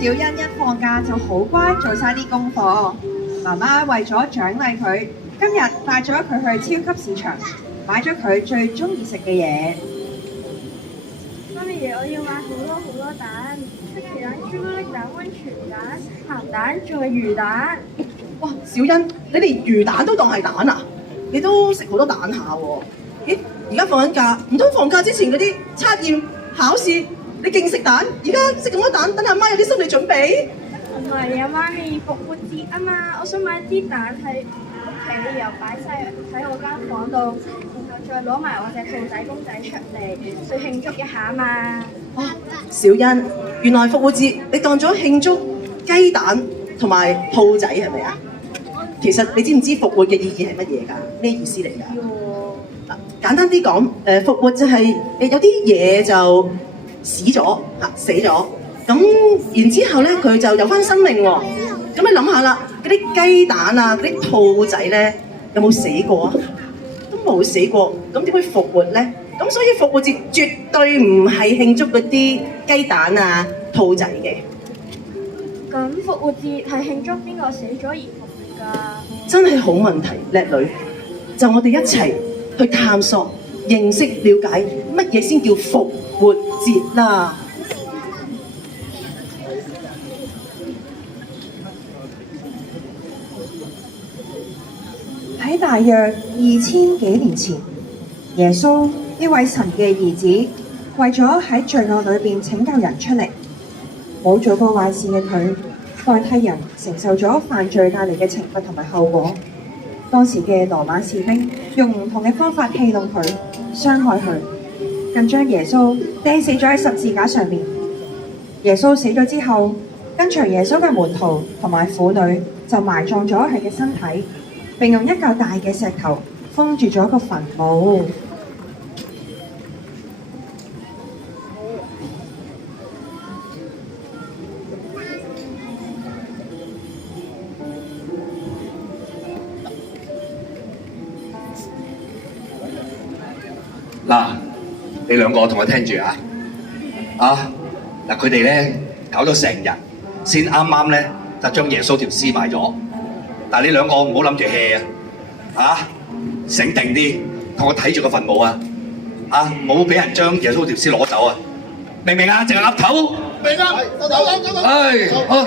小欣一放假就好乖，做晒啲功課。媽媽為咗獎勵佢，今日帶咗佢去超級市場，買咗佢最中意食嘅嘢。媽咪，我要買好多蛋，出奇蛋、朱古力蛋、溫泉蛋、鹹蛋，仲係魚蛋。哇，小欣，你連魚蛋都當係蛋啊？你都食好多蛋下喎。咦，而家放緊假，唔通放假之前嗰啲測驗考試，你勁食蛋？而家食咁多蛋，等阿媽有啲心理準備。唔係啊，媽咪，復活節啊嘛，我想買啲蛋喺屋企，又擺晒喺我間房度，然後再攞埋我隻兔仔公仔出嚟，去慶祝一下啊嘛。哇，小欣，原來復活節你當咗慶祝雞蛋同埋兔仔係咪啊？其實你知唔知復活嘅意義係乜嘢㗎？咩意思嚟㗎？簡單啲講，復活就係有啲嘢就死咗，咁然之後咧佢就有翻生命喎。咁你諗下啦，嗰啲雞蛋啊，嗰啲兔仔咧有冇死過啊？都冇死過，咁點會復活咧？咁所以復活節絕對唔係慶祝嗰啲雞蛋啊、兔仔嘅。咁復活節係慶祝邊個死咗而復活㗎？真係好問題，叻女！就我哋一齊去探索、認識、了解乜嘢先叫復活節啦！喺大約2000幾年前，耶穌呢位神嘅兒子，為咗喺罪惡裏邊拯救人出嚟，冇做過壞事嘅佢，代替人承受咗犯罪帶嚟嘅懲罰同埋後果。當時嘅羅馬士兵用唔同嘅方法戲弄佢、傷害佢，更將耶穌釘死咗喺十字架上面。耶穌死咗之後，跟隨耶穌嘅門徒同埋婦女就埋葬咗佢嘅身體，並用一嚿大嘅石頭封住咗個墳墓。嗱，你兩個同我聽住啊！嗱，佢哋咧搞咗成日，先啱啱咧就將耶穌條屍埋咗。但係你兩個唔好諗住 hea 啊！醒定啲，同我睇住個墳墓啊！唔好俾人將耶穌條屍攞走啊！明唔明啊？淨係岌頭。明啊！走。唉，好。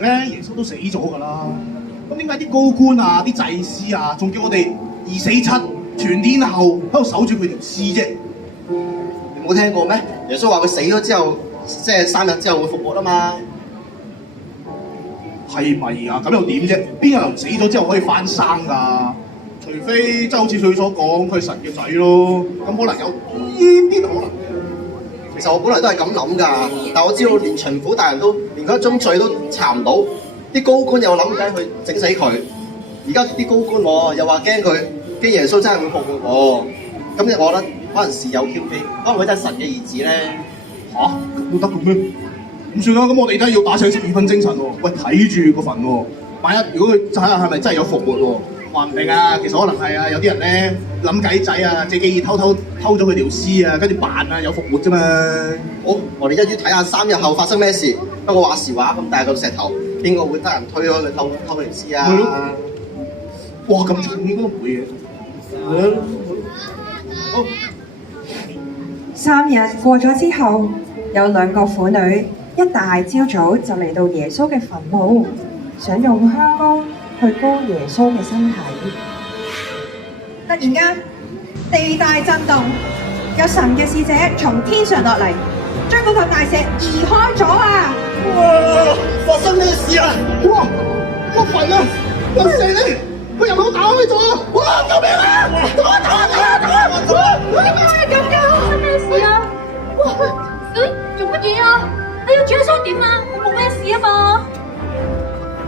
咧，耶穌都死咗㗎啦，咁點解啲高官啊、啲祭司啊，仲叫我哋247全天候喺度守住佢條屍啫？你冇聽過咩？耶穌話佢死咗之後，即係3日之後會復活啊嘛。係咪啊？咁又點啫？邊有人死咗之後可以翻生㗎？除非即係好似佢所講，佢係神嘅仔咯，咁可能有啲可能。其實我本來都係咁諗㗎，但我知道連巡撫大人都連佢一宗罪都查唔到，啲高官又諗緊去整死佢。而家啲高官又話驚佢，驚耶穌真係會復活喎。咁我覺得可能事有蹊蹺，可能佢真係神嘅兒子咧。咁都得嘅咩？咁算啦，咁我哋而家要打醒12分精神喎。喂，睇住個墳喎，萬一如果佢睇下係咪真係有復活喎？話唔定啊，其實可能係啊，有啲人咧諗計仔啊，借機偷咗佢條屍啊，跟住扮啊有復活啫嘛。好，我哋一於睇下3日後發生咩事。不過話時話，咁大嚿石頭，邊個會得人推開佢偷佢條屍啊？係咯。哇，咁重應該唔會嘅。好。 3日過咗之後，有2個婦女一大朝早就嚟到耶穌嘅墳墓，想用香膏去膏耶穌嘅身體。突然間，地大震動，有神嘅使者從天上落嚟，將嗰嚿大石移開咗啊！哇！發生咩事啊？哇！個墳啊，有蛇咧，佢入口打開咗！哇！救命啊！走啊！咁嘅發生咩事啊？哇！做乜嘢啊？你要主耶穌點啊？我冇咩事啊嘛。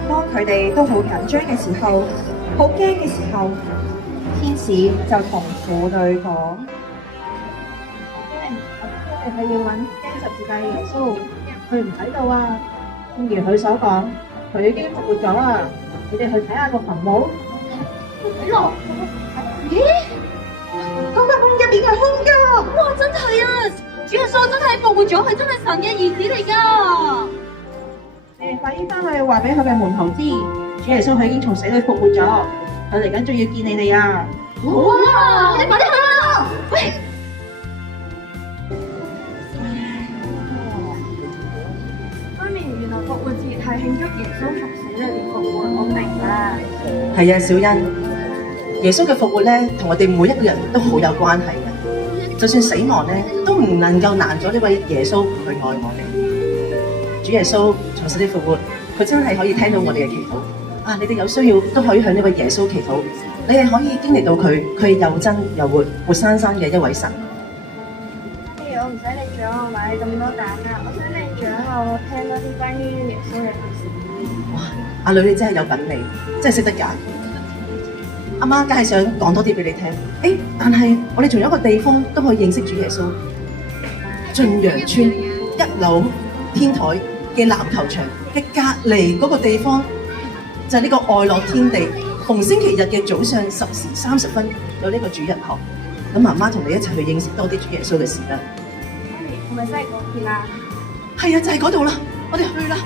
當佢哋都好緊張嘅時候，好驚嘅時候，天使就同婦女講：我哋係要揾釘十字架嘅耶穌，佢唔喺度啊！正如佢所講，佢已經復活咗啊！你哋去睇下個墳墓。睇落，咦？個面係空㗎。哇！真係啊，主耶穌真係復活咗，佢真係神嘅兒子嚟㗎。你哋快啲翻去話俾佢嘅門徒知，主耶穌佢已經從死裏復活咗，佢嚟緊仲要見你哋啊！好啊，我哋快啲去啦！喂，媽咪，原來復活節係慶祝耶穌從死裏邊復活，我明啦。係啊，小欣，耶穌嘅復活咧，同我哋每一個人都好有關係嘅。就算死亡咧，都唔能夠難咗呢位耶穌去愛我哋。主耶穌從死裏復活，佢真係可以聽到我哋嘅祈禱。啊，你哋有需要都可以向呢位耶穌祈禱。你係可以經歷到佢係又真又活、活生生嘅一位神。不如我唔使你獎我買咁多蛋啦，我想你獎我聽多啲關於耶穌嘅故事。哇！阿女你真係有品味，真係識得揀。阿媽梗係想講多啲俾你聽。但係我哋仲有一個地方都可以認識主耶穌。駿洋邨1樓天台嘅籃球場嘅隔離嗰個地方，就係呢個愛樂天地。逢星期日嘅早上10時30分有呢個主日學。咁媽媽同你一齊去認識多啲主耶穌嘅事啦。媽咪，係咪真係嗰邊啊？係啊，就係嗰度啦，我哋去啦。